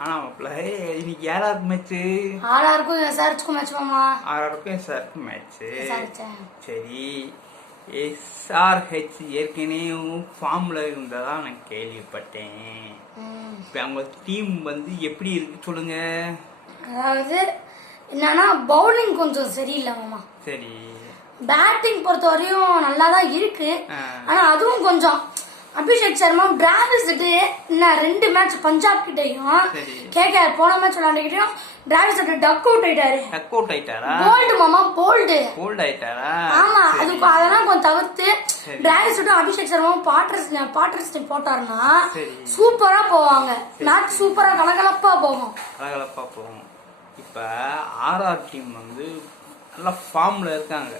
ஆனா மாப்பிள்ள இன்னைக்கு யாராருக்கு மேட்ச்சு? ஆறாருக்கும் எஸ்ஆர்ஹெச்க்கும் மேட்ச் மாமா. ஆறாருக்கும் எஸ்ஆர்ஹெச்க்கும் மேட்ச். சரி, எஸ்ஆர்ஹெச் ஏற்கனவே ஃபார்ம்ல இருந்ததா நான் கேள்விப்பட்டேன். இப்ப அவங்க டீம் வந்து எப்படி இருக்கு சொல்லுங்க. அதாவது என்னன்னா பவுலிங் கொஞ்சம் சரியில்லை மாமா. சரி, பேட்டிங் பொறுத்த வரையும் நல்லா தான் இருக்கு. ஆனா அதுவும் கொஞ்சம் அபிஷேக் சர்மா டிராவிஸ் இன்னும் 2 மேட்ச் பஞ்சாப் கிட்டையும் கேகேஆர் போன மேட்ச் விளையாண்டுக்கிட்டையும் டிராவிஸ் டக் அவுட் ஆயிட்டாரு. டக் அவுட் ஆயிட்டாரா? போல்டு மாமா, போல்டு ஆயிட்டாரா? ஆமா, அதுக்கு அதெல்லாம் கொஞ்சம் தவிர்த்து டிராவிஸ் அபிஷேக் சர்மாவும் பாட்ரஸ் டீம் போட்டாருன்னா சூப்பரா போவாங்க. மேட்ச் சூப்பரா கலகலப்பா போகும். இப்ப ஆர்ஆர் டீம் வந்து நல்ல ஃபார்ம்ல இருக்காங்க.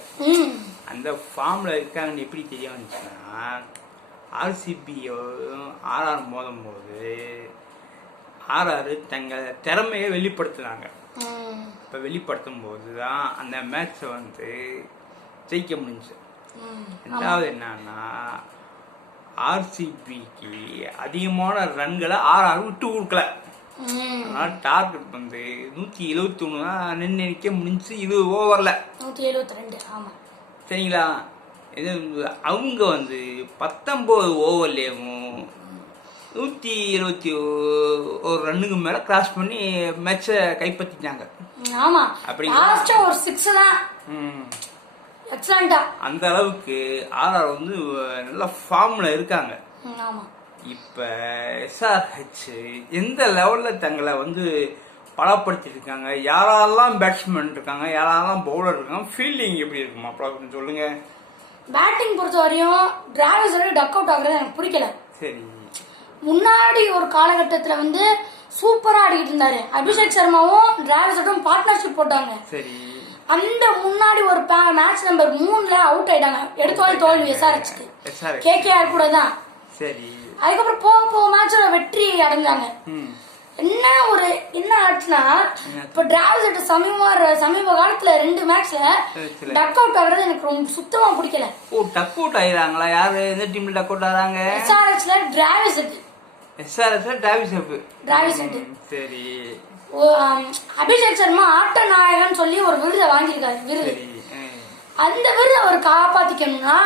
அந்த ஃபார்ம்ல இருக்காங்கன்னு எப்படி தெரிய வந்துச்சுன்னா, ஆர்சிபி ஆர்ஆர் மோதும் போது ஆர்ஆர் தங்கள் திறமையை வெளிப்படுத்தினாங்க. இப்போ வெளிப்படுத்தும் போது தான் அந்த மேட்சை வந்து ஜெயிக்க முடிஞ்சு. ரெண்டாவது என்னன்னா, ஆர்சிபிக்கு அதிகமான ரன்களை ஆர்ஆர் விட்டு கொடுக்கல. அதனால டார்கெட் வந்து 171 தான் நிர்ணயிக்க முடிஞ்சு. இது ஓவர்ல 172. ஆமா, சரிங்களா? இது அவங்க வந்து 19 ஓவர்லேயும் 171 ரன்னுக்கு மேல கிராஸ் பண்ணி மேட்சை கைப்பற்றிட்டாங்க. ஆமா, அப்படி ஒரு 6 தான். எக்ஸலென்ட்டா அந்த அளவுக்கு ஆர்ஆர் வந்து நல்ல ஃபார்ம்ல இருக்காங்க. ஆமா, இப்ப எஸ்ஆர்ஹெச் எந்த லெவல்ல தங்களை வந்து பலப்படுத்திட்டு இருக்காங்க, யாரெல்லாம் பேட்ஸ்மேன் இருக்காங்க, யாரெல்லாம் பவுலர் இருக்காங்க, ஃபீல்டிங் எப்படி இருக்குமா அப்படின்னு சொல்லுங்க. பேட்டிங் பொறுத்த வரையும் டிராவிஸ் டக் அவுட் ஆகுறது எனக்கு பிடிக்கல. சரி, முன்னாடி ஒரு காலகட்டத்துல வந்து சூப்பரா ஆடிக்கிட்டு இருந்தாரு. அபிஷேக் சர்மாவும் டிராவிஸும் பார்ட்னர்ஷிப் போட்டாங்க. சரி, அந்த முன்னாடி ஒரு மேட்ச் நம்பர் 3ல அவுட் ஆயிட்டாங்க. எடுத்தோட தோல்வி எஸ்ஆர்ஹெச்க்கு. கேகேஆர் கூட தான். சரி, அதுக்கப்புறம் போக மேட்ச்ல வெற்றி அடைஞ்சாங்க. என்ன ஆச்சுன்னா, இப்ப டிராவிஸ் சமீப காலத்துல 2 மேட்ச்ல டக் அவுட் ஆகுறது எனக்கு ரொம்ப சுத்தமா பிடிக்கல. டக் அவுட் ஆயிராங்களா? யாரு எந்த டீம்ல டக் அவுட் ஆறாங்க? எஸ்ஆர்ஹெச்ல டிராவிஸ். சரி, அபிஷேக் சர்மா ஆட்ட நாயகன் சொல்லி ஒரு விருதை வாங்கியிருக்காரு. அந்த விருதை அவர் காப்பாத்திக்கணும்னா,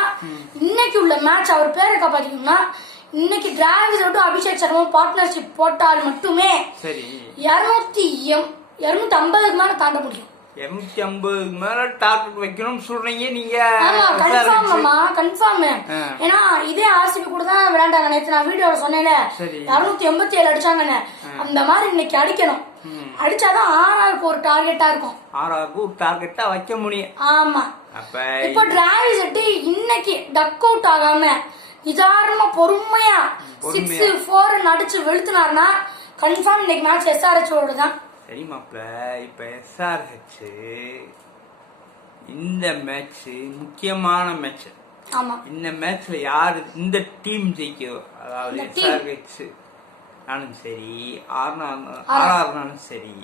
இன்னைக்கு உள்ள மேட்ச் அவர் பேரை காப்பாத்திக்கணும்னா, இன்னைக்கு டிராவிஸ் அபிஷேக் சர்மா பார்ட்னர்ஷிப் போட்டால் மட்டுமே 250க்கு மேல தாண்ட முடியும். 250 மேல டார்கெட் வைக்கணும் சொல்றீங்க நீங்க? கன்ஃபார்ம். ஏன்னா இதே ஆர்சிபி கூட தான் விளையாண்டாங்க. நேற்று நான் வீடியோல சொன்னேன் 287 அடிச்சாங்கன்னு. அந்த மாதிரி இன்னைக்கு அடிக்கணும். அடிச்சாதான் ஆர்ஆருக்கு ஒரு டார்கெட்டா இருக்கும். ஆர்ஆருக்கு ஒரு டார்கெட்டா வைக்க முடியும். ஆமா, இப்ப டிராவிஸ் இன்னைக்கு டக் அவுட் ஆகாம நிதானமா பொறுமையா 6, 4 அடிச்சு வெளுத்துனாருன்னா கன்ஃபார்ம் இன்னைக்கு மேட்ச் எஸ்ஆர்ஹெச் தான். சரி மாப்ள, இப்ப எஸ்ஆர்ஹெச் இந்த மேட்ச் முக்கியமான மேட்ச். ஆமா, இந்த மேட்ச்ல யாரு இந்த டீம் ஜெயிக்கிறதோ, அதாவது எஸ்ஆர்ஹெச் நானும் சரி ஆர்ஆர்னாலும் சரி,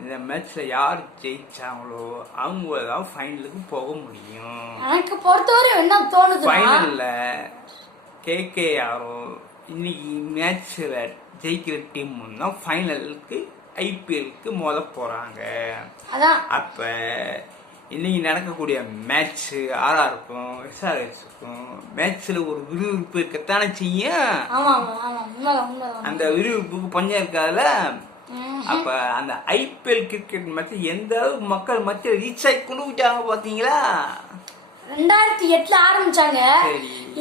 இந்த மேட்ச்ல யார் ஜெயிச்சாங்களோ அவங்க தான் ஃபைனலுக்கு போக முடியும். எனக்கு பொறுத்தவரை என்ன தோணுது, ஃபைனல்ல கேகேஆரோ இன்னைக்கு மேட்ச்ல ஜெயிக்கிற டீம் தான் ஃபைனலுக்கு ஐபிஎல்க்கு மோத போறாங்க. அப்ப இன்னைக்கு நடக்கக்கூடிய மேட்ச் ஆர்ஆருக்கும் எஸ்ஆர்ஹெச்சுக்கும் மேட்ச்ல ஒரு விறுவிறுப்பு இருக்கத்தானே செய்யும். அந்த விறுவிறுப்புக்கு பஞ்சம் இருக்காதுல. அப்ப அந்த ஐபிஎல் கிரிக்கெட் மேட்ச் எந்த அளவுக்கு மக்கள் மத்தியில் ரீச் ஆகி கொண்டு விட்டாங்க பாத்தீங்களா? 2008 ஆரம்பிச்சாங்க.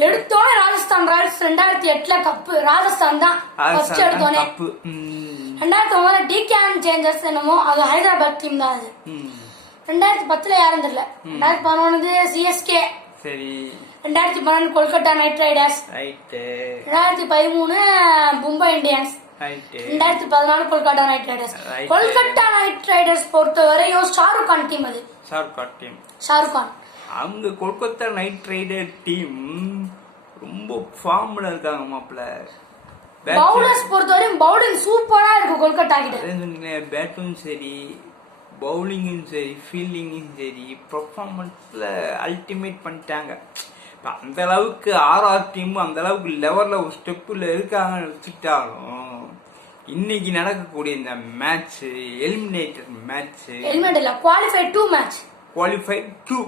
எடுத்தோட ராஜஸ்தான் ராயல்ஸ் 2008 கப்பு ராஜஸ்தான் தான் ஃபர்ஸ்ட் எடுத்தோனே. 2009 டிகேஎன் சேஞ்சர்ஸ் என்னமோ அது ஹைதராபாத் டீம் தான். அது 2010 யாரும் தெரியல. 2011 சிஎஸ்கே. சரி, 2012 Kolkata night Riders. 2013 Mumbai Indians. 2014 Kolkata night Riders. Kolkata night Riders பொறுத்தவரையும் ஷாருக் கான் டீம். அது ஷாருக் கான். அவங்க கொல்கத்தா நைட் ரைடர் டீம் ரொம்ப ஃபார்ம்ல இருக்காங்க மாப்ள. பவுலர்ஸ் பொறுத்தவரையும் பவுலிங் சூப்பரா இருக்கு கொல்கத்தா கிட்ட. பேட்டும் சரி, பவுலிங்கும் சரி, ஃபீல்டிங்கும் சரி, பெர்ஃபார்மன்ஸ்ல அல்டிமேட் பண்ணிட்டாங்க. அந்த அளவுக்கு ஆர்ஆர் டீம் அந்த அளவுக்கு லெவல்ல ஒரு ஸ்டெப்ல இருக்காங்கன்னு வச்சுக்கிட்டாலும் இன்னைக்கு நடக்கக்கூடிய இந்த மேட்ச் எலிமினேட்டர் மேட்ச், எலிமினேட் இல்ல, குவாலிஃபைட் 2 மேட்ச், குவாலிஃபைட் 2.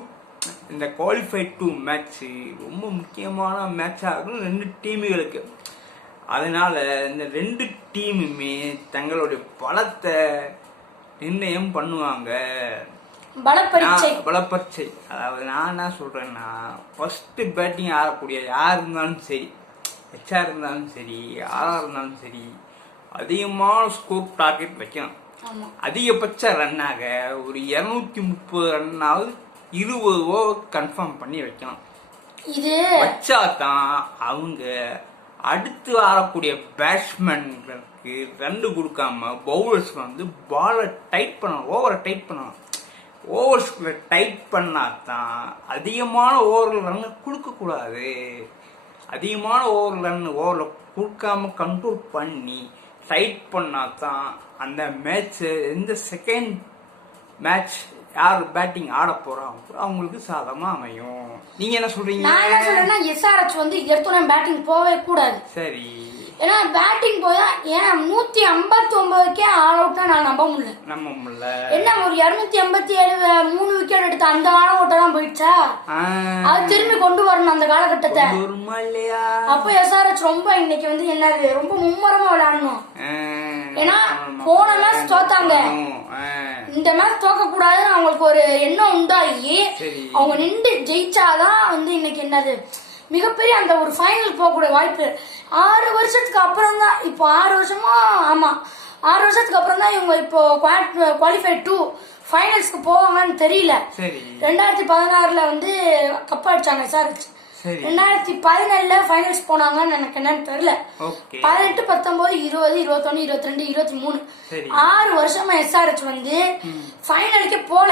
இந்த குவாலிஃபைட் 2 மேட்ச் ரொம்ப முக்கியமான மேட்சாக இருக்கும் 2 டீமுகளுக்கு. அதனால இந்த 2 டீமுமே தங்களுடைய பலத்தை நிர்ணயம் பண்ணுவாங்க. பலப்பரிச்சை. அதாவது நான் என்ன சொல்றேன்னா, ஃபர்ஸ்ட் பேட்டிங் ஆடக்கூடிய யார் இருந்தாலும் சரி, HR இருந்தாலும் சரி, RR இருந்தாலும் சரி, அதிகமான ஸ்கோர் டார்கெட் வைக்கணும். அதிகபட்ச ரன்னாக ஒரு 230 ரன்னாவது 20 ஓவர் கன்ஃபார்ம் பண்ணி வைக்கணும். இது வச்சாதான் அவங்க அடுத்து ஆடக்கூடிய பேட்ஸ்மேன்களுக்கு ரன் கொடுக்காம பவுலர்ஸ்க்கு வந்து பாலை டைட் பண்ணணும், ஓவரை டைட் பண்ணணும். ஓவர்ஸ்குள்ள டைட் பண்ணாதான் அதிகமான ஓவரில் ரன் கொடுக்கக்கூடாது. அதிகமான ஓவரில் கொடுக்காம கண்ட்ரோல் பண்ணி டைட் பண்ணாதான் அந்த மேட்ச் எந்த செகண்ட் மேட்ச் யார் பேட்டிங் ஆட போறாங்க அவங்களுக்கு சாதகமா அமையும். நீங்க என்ன சொல்றீங்க? நான் என்ன சொல்றேன்னா, SRH வந்து எடுத்தோட பேட்டிங் போகவே கூடாது. சரி, ஏன்னா பேட்டிங் போயா ஏன் 159க்கே ஆல் அவுட்னா நான் நம்ப முடியல. என்ன ஒரு 287 3 விக்கெட் எடுத்த அந்த ஆல் அவுட் எல்லாம் போயிடுச்சா? அது திரும்பி கொண்டு வரணும் அந்த காலகட்டத்தை. அப்ப SRH ரொம்ப இன்னைக்கு வந்து என்னது ரொம்ப மும்மரமா விளையாடணும். ஏன்னா போன மேட்ச் தோத்தாங்க, இந்த மேட்ச் தோக்க கூடாதுன்னு அவங்களுக்கு ஒரு எண்ணம் உண்டாகி அவங்க நின்று ஜெயிச்சாதான் வந்து இன்னைக்கு என்னது மிகப்பெரிய அந்த ஒரு ஃபைனல் போகக்கூடிய வாய்ப்பு. 6 வருஷத்துக்கு அப்புறம் தான், இப்போ 6 வருஷமா, ஆமா 6 வருஷத்துக்கு அப்புறம் தான் இவங்க இப்போ குவாலிஃபைட் 2 ஃபைனல்ஸ்க்கு போவாங்கன்னு தெரியல. 2016ல வந்து கப் அடிச்சாங்க SRH. 2017ல ஃபைனல்ஸ் போனாங்கன்னு எனக்கு என்னன்னு தெரியல. 18, 19, 20, 21, 22, 23 6 வருஷமா SRH வந்து ஃபைனலுக்கே போல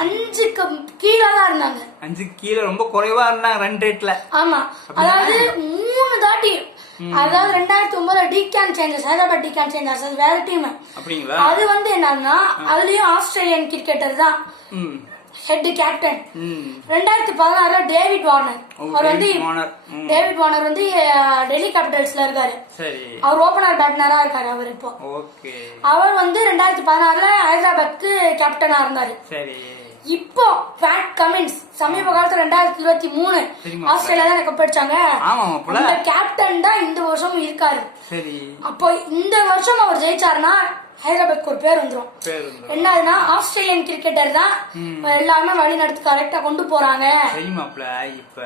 5க்கு கீழே தான் இருந்தாங்க. 5க்கு கீழே ரொம்ப குறைவா இருந்தாங்க ரன் ரேட்ல. ஆமா, அதாவது 3 தாட்டி, அதாவது 2009 டிகான் சேஞ்சர்ஸ், ஹைதராபாத் டிகான் சேஞ்சர்ஸ், அது வேற டீம். அது வந்து என்னன்னா அதுலயும் ஆஸ்திரேலியன் கிரிக்கெட்டர் தான் ஹெட் கேப்டன். 2016 டேவிட் வார்னர், அவர் வந்து டேவிட் வார்னர் வந்து டெல்லி கேபிட்டல்ஸ்ல இருக்காரு. அவர் ஓபனர் பேட்னரா இருக்காரு. அவர் இப்போ அவர் வந்து 2016ல ஹைதராபாத்துக்கு கேப்டனா இருந்தாரு. இப்போ பேட் கமின்ஸ் சமீப காலத்துல 2023 ஆஸ்திரேலியா தான் கப் அடிச்சாங்க. அந்த கேப்டன் தான் இந்த வருஷம் இருக்காரு. அப்போ இந்த வருஷம் அவர் ஜெயிச்சாருன்னா ஹைதராபாத் ஒரு பேர் வந்துரும். என்னதுன்னா ஆஸ்திரேலியன் கிரிக்கெட்டர் தான் எல்லாருமே வழி நடத்தி கரெக்டா கொண்டு போறாங்க. இப்ப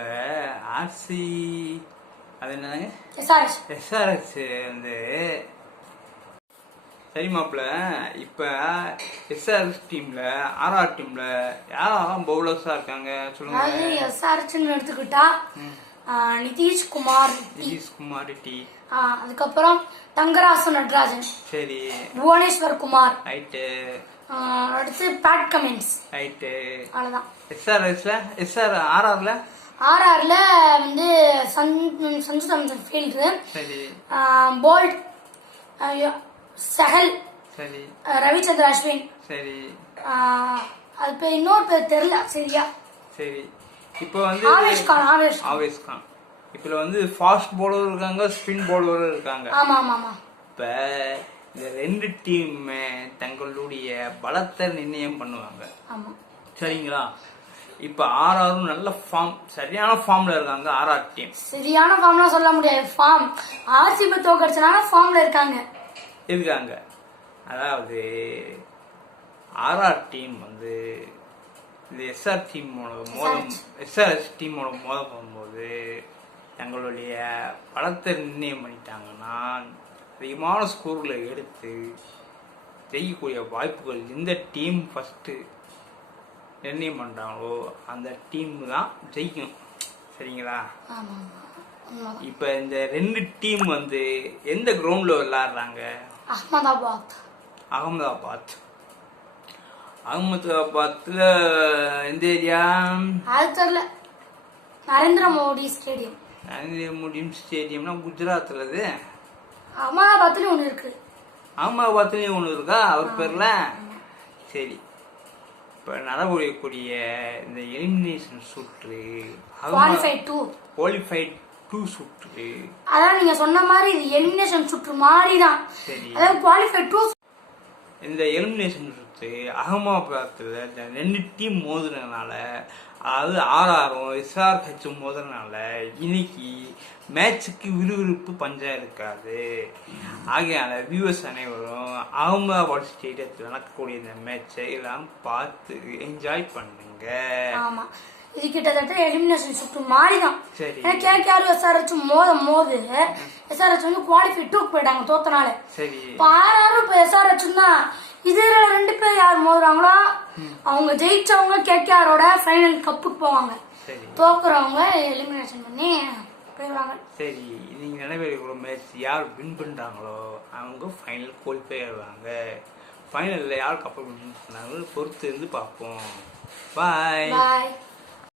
ஆர்சி அது என்னங்க SRH வந்து சரி மாப்பிள்ள, இப்ப SRH டீம்ல RR டீம்ல யாரெல்லாம் பவுலர்ஸா இருக்காங்க சொல்லுங்க. SRH எடுத்துக்கிட்டா நிதிஷ்குமார் ரெட்டி, அதுக்கப்புறம் தங்கராசு நடராஜன், சரி, புவனேஸ்வர் குமார், ரைட்டு, அடுத்து பேட் கமின்ஸ், ரைட்டு, அவ்வளவுதான். RRல வந்து சஞ்சு சாம்சன் ஃபீல்டு, சரி, போல்ட், சஹல், சரி, ரவிச்சந்திர அஸ்வின், சரி, அது பேர் இன்னொரு பேர் தெரியல சரியா. சரி, இப்போ வந்து ஆவேஷ் கான் இப்ப வந்து ஃபாஸ்ட் பவுலர் இருக்காங்க, ஸ்பின் பவுலர் இருக்காங்க. ஆமா ஆமா ஆமா. இப்ப இந்த 2 டீம் தங்களுடைய பலத்தை நிர்ணயம் பண்ணுவாங்க. ஆமா, சரிங்களா? இப்ப RRம் நல்ல ஃபார்ம், சரியான ஃபார்ம்ல இருக்காங்க. RR டீம் சரியான ஃபார்ம்ல சொல்ல முடியாது. ஃபார்ம் RCB தோக்கடிச்சனால ஃபார்ம்ல இருக்காங்க. அதாவது RR டீம் வந்து இந்த SRH டீமோட மோத போகும்போது தங்களுடைய பலத்தை நிர்ணயம் பண்ணிட்டாங்கன்னா அதிகமான ஸ்கோர்களை எடுத்து ஜெயிக்கக்கூடிய வாய்ப்புகள் எந்த டீம் ஃபர்ஸ்ட் நிர்ணயம் பண்றாங்களோ அந்த டீம் தான் ஜெயிக்கும். சரிங்களா? இப்ப இந்த 2 டீம் வந்து எந்த கிரவுண்ட்ல விளையாடுறாங்க? அகமதாபாத்ல எந்த ஏரியா? நரேந்திர மோடி ஸ்டேடியம்னா குஜராத்ல. அகமதாபாத்லயும் ஒண்ணு இருக்கா அவர் பேர்ல? சரி, இப்ப நடக்கூடிய இந்த எலிமினேஷன் சுற்று குவாலிஃபைட் 2 சுற்று. அதான் நீங்க சொன்ன மாதிரி இது எலிமினேஷன் சுற்று மாதிரி தான். அதாவது குவாலிஃபை 2. இந்த எலிமினேஷன் சுற்று அகமதாபாத்தில் 2 டீம் மோதுனதுனால, அதாவது ஆர்ஆரும் எஸ்ஆர்ஹெச்சும் மோதுனதுனால இன்னைக்கு மேட்சுக்கு விறுவிறுப்பு பஞ்சம் இருக்காது. ஆகையால வியூவர்ஸ் அனைவரும் அகமதாபாத் ஸ்டேடியத்தில் நடக்கக்கூடிய இந்த மேட்சை எல்லாம் பார்த்து என்ஜாய் பண்ணுங்க. ஆமா, இது கிட்டத்தட்ட எலிமினேஷன் சுற்று மாதிரி தான். ஏன்னா கேகேஆர் எஸ்ஆர்ஹெச் மோது எஸ்ஆர்ஹெச் வந்து குவாலிஃபை 2க்கு போயிட்டாங்க தோத்தனால. இப்போ ஆர்ஆரும் இப்போ எஸ்ஆர்ஹெச் தான். இதுல 2 பேர் யார் மோதுறாங்களோ அவங்க ஜெயிச்சவங்க கேகேஆரோட ஃபைனல் கப்புக்கு போவாங்க. தோக்குறவங்க எலிமினேஷன் பண்ணி போயிடுவாங்க. சரி, நீங்க நினைவேற மேட்ச் யார் வின் பண்றாங்களோ அவங்க ஃபைனல் குவாலிஃபை ஆவாங்க. ஃபைனல்ல யார் கப்பு வின் பண்ணாங்களோ பொறுத்து இருந்து பார்ப்போம். பாய்.